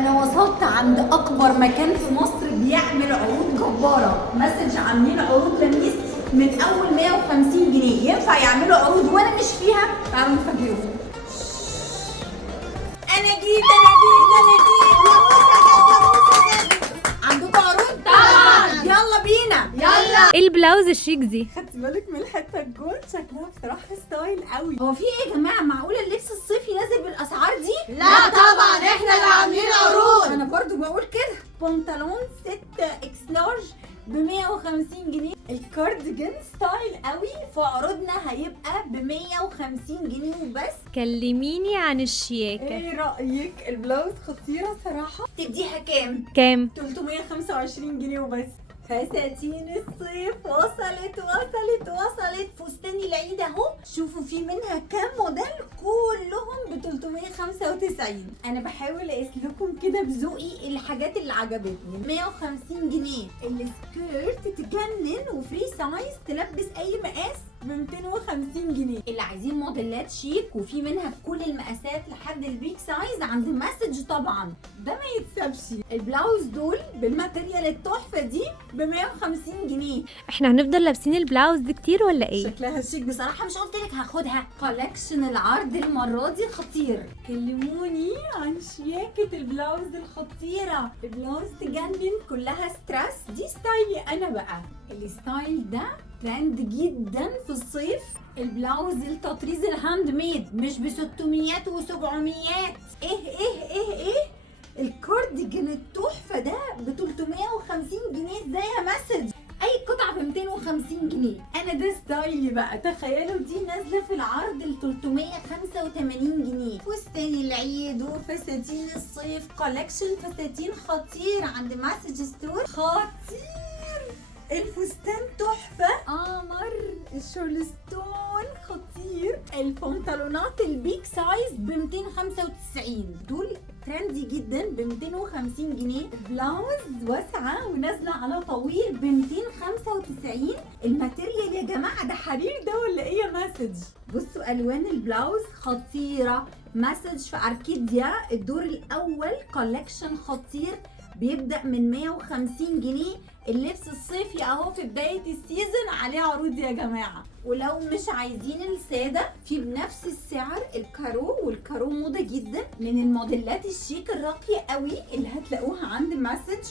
انا وصلت عند اكبر مكان في مصر بيعمل عروض جباره. مسج عاملين عروض لميس من اول 150 جنيه. ينفع يعملوا عروض وانا مش فيها؟ تعالوا نفاجئهم. انا جيت عندكم عروض؟ طبعا يلا بينا يلا. ايه البلاوز الشيك دي؟ خدت بالك من الحته الجول؟ شكلها بصراحه ستايل قوي. هو في ايه يا جماعه؟ معقوله اللبس الصيفي نازل بالاسعار دي؟ لا طبعا احنا اللي عاملين عروض. انا برضو بقول كده. بنطلون 6 اكس لارج ب 150 جنيه. الكارديجان ستايل قوي، في عروضنا هيبقى ب 150 جنيه وبس. كلميني عن الشياكة. ايه رايك؟ البلاوز خطيره صراحه. تديها كام؟ كام؟ 325 جنيه وبس. فساتين الصيف وصلت. فستان العيد اهو. شوفوا في منها كام موديل، كلهم ب 395. انا بحاول اقيس لكم كده بذوقي الحاجات اللي عجبتني. 150 جنيه السكيرت تجنن وفري سايز، تلبس اي مقاس ب 250 جنيه. اللي عايزين موديلات شيك وفي منها بكل المقاسات لحد البيك سايز عند مسج طبعا، ده ما يتسابش. البلاوز دول بالماتيريال التحفه دي ب 150 جنيه. احنا هنفضل لابسين البلاوز دي كتير ولا ايه؟ شكلها شيك بصراحه. مش قلت لك هاخدها؟ كولكشن العرض المره دي خطير. كلموني عن شياكه البلاوز الخطيره. البلاوز تجنن، كلها ستريس. دي ستايلي انا بقى. الستايل ده ترند جدا في الصيف. البلاوز التطريز الهاند ميد مش ب 600 و700. ايه الكارديجان التحفه ده ب 350 جنيه. ازاي يا مسج؟ اي قطعه ب 250 جنيه. انا ده ستايلي بقى. تخيلوا دي نازله في العرض ل 385 جنيه. فستان العيد وفساتين الصيف. كولكشن فساتين خطير عند مسج ستور. خطير. الفستان تحفه قمر. الشارلستون خطير. البنطلونات البيك سايز ب 295. دول ترندي جدا ب 250 جنيه. بلاوز واسعه ونازله على طويل ب 295. الماتيريال يا جماعه ده حرير ده ولا ايه يا مسج؟ بصوا الوان البلاوز خطيره. مسج في اركيديا الدور الاول. كولكشن خطير بيبدأ من 150 جنيه. اللبس الصيفي اهو في بداية السيزون عليه عروض يا جماعة. ولو مش عايزين السادة، في بنفس السعر الكارو. والكارو موضة جدا، من الموديلات الشيك الراقية قوي اللي هتلاقوها عند مسج.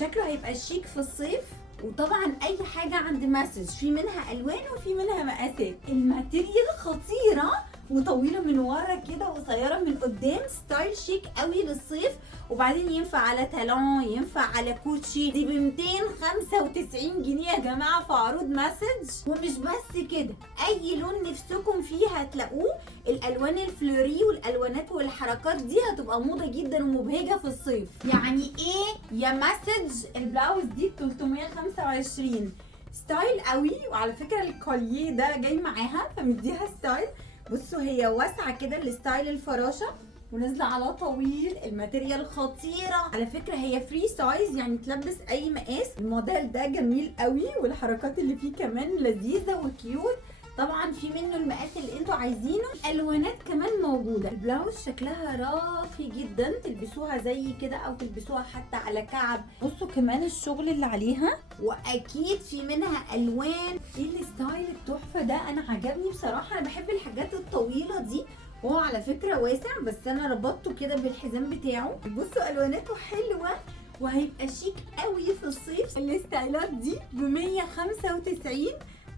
شكله هيبقى شيك في الصيف. وطبعا اي حاجة عند مسج في منها الوان وفي منها مقاسات. الماتيريال خطيرة وطويله من ورا كده وقصيره من قدام. ستايل شيك قوي للصيف. وبعدين ينفع على تالون، ينفع على كوتشي. دي ب 295 جنيه يا جماعه في عروض مسج. ومش بس كده، اي لون نفسكم فيه هتلاقوه. الالوان الفلوري والالوانات والحركات دي هتبقى موضه جدا ومبهجه في الصيف. يعني ايه يا مسج؟ البلاوز دي ب 325. ستايل قوي. وعلى فكره الكوليه ده جاي معاها فمديها ستايل. بصوا هي واسعه كده الستايل الفراشه ونازله على طويل. الماتيريال خطيره. على فكره هي فري سايز يعني تلبس اي مقاس. الموديل ده جميل قوي والحركات اللي فيه كمان لذيذه وكيوت. طبعا في منه المقاس اللي انتوا عايزينه. الوانات كمان موجوده. البلاوز شكلها راقي جدا، تلبسوها زي كده او تلبسوها حتى على كعب. بصوا كمان الشغل اللي عليها. واكيد في منها الوان. ايه الستايل التحفه ده؟ انا عجبني بصراحه. انا بحب الحاجات الطويله دي. وهو على فكره واسع بس انا ربطته كده بالحزام بتاعه. بصوا الواناته حلوه وهيبقى شيك قوي في الصيف. الستايلات دي ب 195.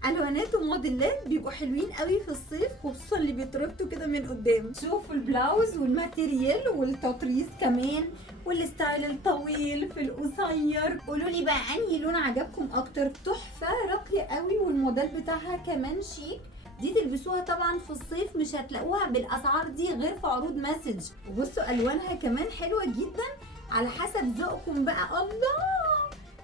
الوانات وموديلات بيبقوا حلوين قوي في الصيف، خصوصا اللي بيتربطوا كده من قدام. شوفوا البلاوز والماتيريال والتطريز كمان والستايل الطويل في القصير. قولوا لي بقى انهي لون عجبكم اكتر؟ تحفه راقيه قوي والموديل بتاعها كمان شيك. دي تلبسوها طبعا في الصيف، مش هتلاقوها بالاسعار دي غير في عروض مسج. وبصوا الوانها كمان حلوه جدا على حسب ذوقكم بقى. الله،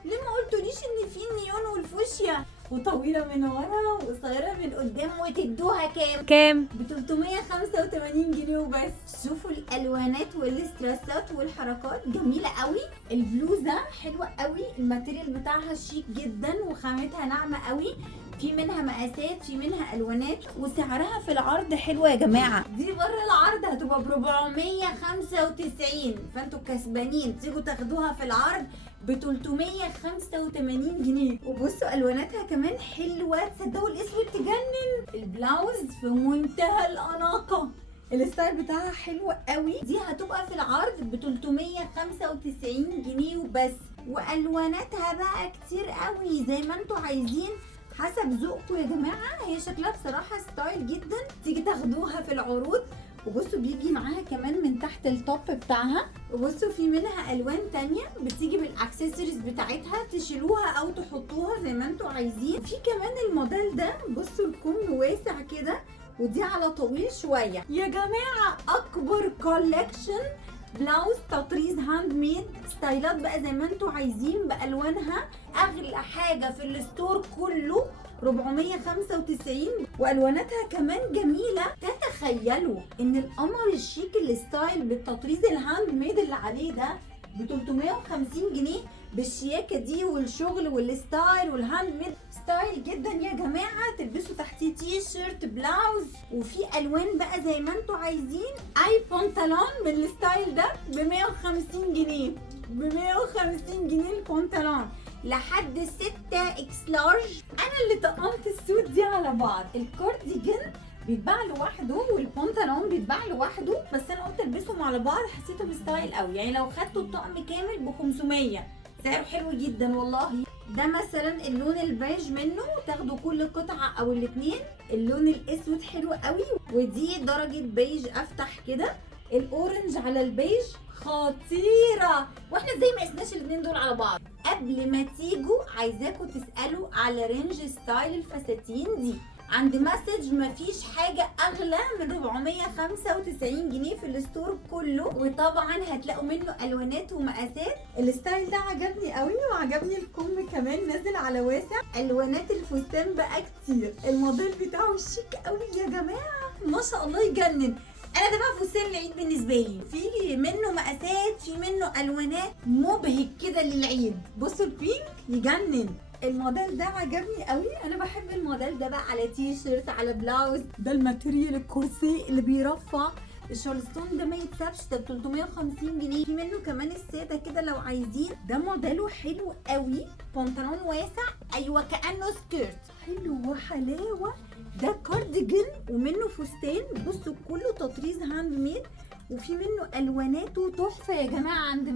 ليه ما قلتوليش ان في النيون والفوشيا؟ وطويله من ورا وقصيره من قدام. وتدوها كام؟ ب 385 جنيه وبس. شوفوا الالوانات والاسترسات والحركات جميله قوي. البلوزه حلوه قوي. الماتيريال بتاعها شيك جدا وخامتها ناعمه قوي. في منها مقاسات، في منها الوانات، وسعرها في العرض حلو يا جماعه. دي بره العرض هتبقى ب 495، فانتوا كسبانين تيجوا تاخدوها في العرض ب 385 جنيه. وبصوا الواناتها كمان حلوه، تصدقوا الاسود تجنن. البلاوز في منتهى الاناقه، الستايل بتاعها حلو قوي. دي هتبقى في العرض ب 395 جنيه وبس. والواناتها بقى كتير قوي زي ما انتوا عايزين، حسب ذوقكم يا جماعه. هي شكلها بصراحه ستايل جدا، تيجي تاخدوها في العروض. وبصوا بيجي معاها كمان من تحت التوب بتاعها. وبصوا في منها الوان تانية بتيجي بالاكسسوارز بتاعتها، تشيلوها او تحطوها زي ما انتوا عايزين. في كمان الموديل ده بصوا الكم واسع كده، ودي على طويل شويه. يا جماعه اكبر كولكشن بلاوز تطريز هاند ميد، ستايلات بقى زي ما انتوا عايزين بالوانها. اغلى حاجه في الستور كله 495، والواناتها كمان جميله. تتخيلوا ان القمر الشيك الستايل بالتطريز الهاند ميد اللي عليه ده ب 350 جنيه بالشياكه دي والشغل والستايل والهاند ميد، ستايل جدا يا جماعه. تلبسوا تحتيه تي شيرت بلاوز، وفي الوان بقى زي ما انتوا عايزين. اي بنطلون بالستايل ده ب 150 جنيه، ب 150 جنيه البنطلون لحد 6 اكس لارج. انا اللي طقمت السوت دي على بعض. الكارديجان بيتباع لوحده والبنطلون بيتباع لوحده، بس انا قلت البسهم على بعض حسيته ستايل قوي. يعني لو خدتوا الطقم كامل ب 500، سعره حلو جدا والله. ده مثلا اللون البيج منه، تاخدوا كل قطعه او الاتنين. اللون الاسود حلو قوي، ودي درجه بيج افتح كده. الاورنج على البيج خطيره. واحنا ازاي ما قسناش الاتنين دول على بعض؟ قبل ما تيجوا عايزاكم تسالوا على رينج ستايل الفساتين دي. عند مسج مفيش حاجة أغلى من 495 جنيه في الستور كله، وطبعا هتلاقوا منه ألوانات ومقاسات. الستايل ده عجبني قوي، وعجبني الكم كمان نازل على واسع. ألوانات الفستان بقى كتير، الموديل بتاعه شيك قوي يا جماعة، ما شاء الله يجنن. انا ده بقى فستان العيد بالنسبه لي، في منه مقاسات، في منه الوانات، مبهج كده للعيد. بصوا البينك يجنن. الموديل ده عجبني قوي، انا بحب الموديل ده بقى على تي شيرت على بلاوز. ده الماتيريال الكورسيه اللي بيرفع. الشارلستون ده ما يتسابش، ده ب 350 جنيه. في منه كمان الساده كده لو عايزين. ده موديله حلو قوي، بنطلون واسع، ايوه كانه سكيرت، حلو وحلاوه. ده كارديجان ومنه فستان. بصوا كله تطريز هاند ميد، وفي منه الواناته تحفه يا جماعه. عند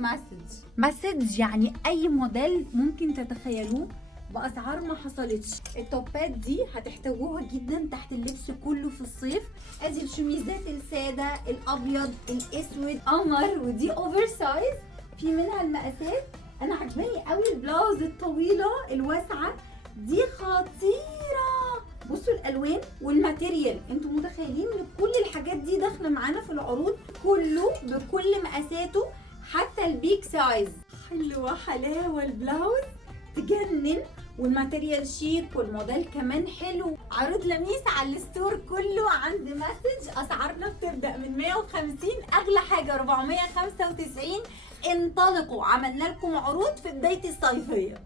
مسج يعني اي موديل ممكن تتخيلوه باسعار ما حصلتش. التوبات دي هتحتاجوها جدا تحت اللبس كله في الصيف. ادي الشميزات الساده، الابيض، الاسود، قمر، ودي اوفر سايز. في منها المقاسات. انا عجباني قوي البلاوز الطويله الواسعه دي، خطيره. بصوا الالوان والماتيريال، انتوا متخيلين ان كل الحاجات دي داخله معانا في العروض كله بكل مقاساته، حتى البيك سايز. حلوه حلاوه البلاوز تجنن، والماتيريال شيك، والموديل كمان حلو. عروض لميس على الستور كله عند مسج. اسعارنا بتبدا من 150، اغلى حاجه 495. انطلقوا، عملنا لكم عروض في بدايه الصيفيه.